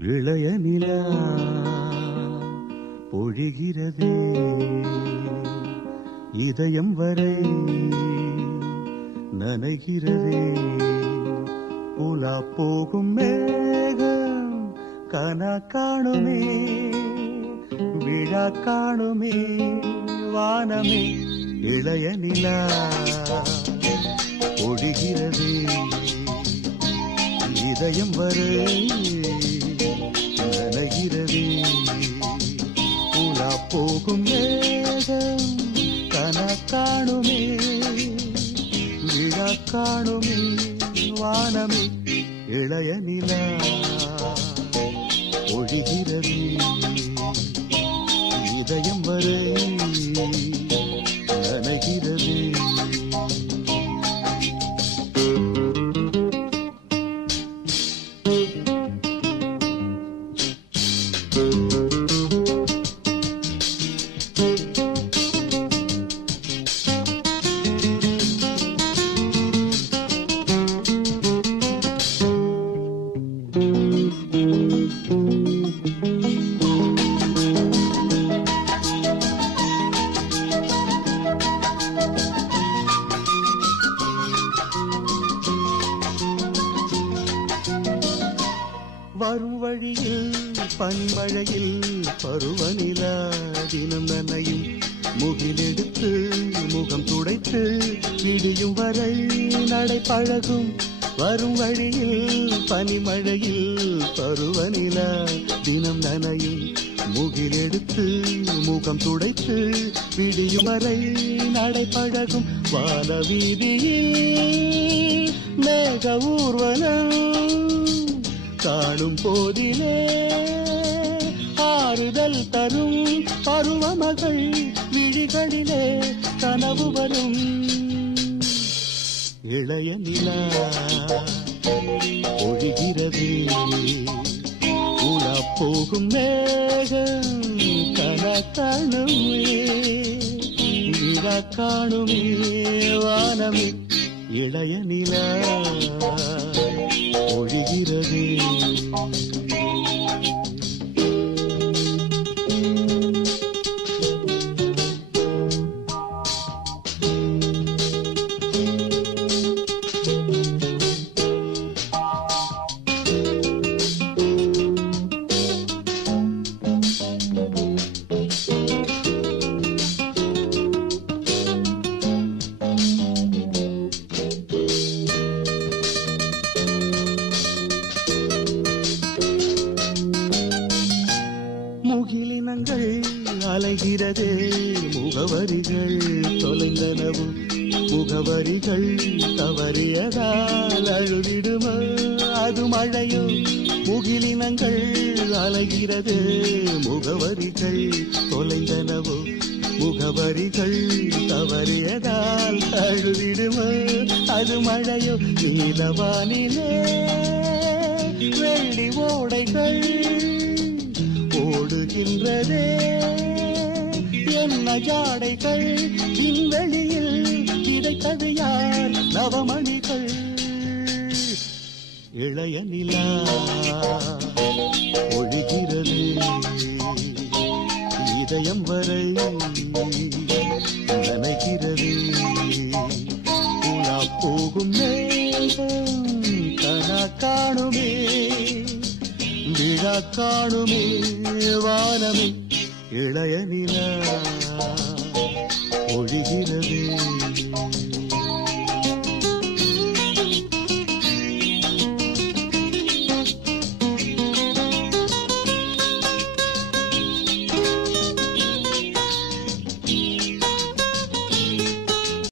இளைய நிலா பொழிகிறதே இதயம் வரை நனைகிறதே உலா போகும் மேகம் கனா காணுமே விழா காணுமே வானமே இளைய நிலா பொழிகிறதே இதயம் வரை நனைகிறதே உலா போகும் மேகம் கனா காணுமே விழா காணுமே வானமே இளைய நிலா ஒழிகிறது இதயம் வரை நனைகிறது. வரும் வழியில் பனிமழையில் பருவநிலா தினம் நனையும் முகிலெடுத்து முகம் துடைத்து விடியும் வரை நடை பழகும். வரும் வழியில் பனிமழையில் பருவநிலா தினம் நனையும் முகிலெடுத்து முகம் துடைத்து விடியும் வரை நடை பழகும். வான வீதியில் மேக ஊர்வலம் காணும் போதிலே ஆறுதல் தரும் பருவமகள் விழிகளிலே கனவு வரும். இளைய நிலா ஒழிகிறது உலா போகும் மேகம் கனா காணுமே விழா காணுமே வானமே இளைய நிலா ஒழிகிறது. முகிலினங்கள் அலைகிறதே முகவரிகள் தொலைந்தனவும் முகவரிகள் தவறியதால் அழுதிடுமோ அது மழையோ. முகிலினங்கள் அலைகிறது முகவரிகள் தொலைந்தனவோ முகவரிகள் தவறியதால் அழுதிடுமோ அது மழையோ. நீலவானிலே வெள்ளி ஓடைகள் ஓடுகின்றதே என்ன ஜாடைகள் விண்வெளியில் கிடைத்தது யார் நவமணிகள். இளைய நிலா ஒழிகிறது இதயம் வரை நனைகிறது உலா போகும் மேகம் கனா காணுமே விழா காணுமே வானமே இளைய நிலா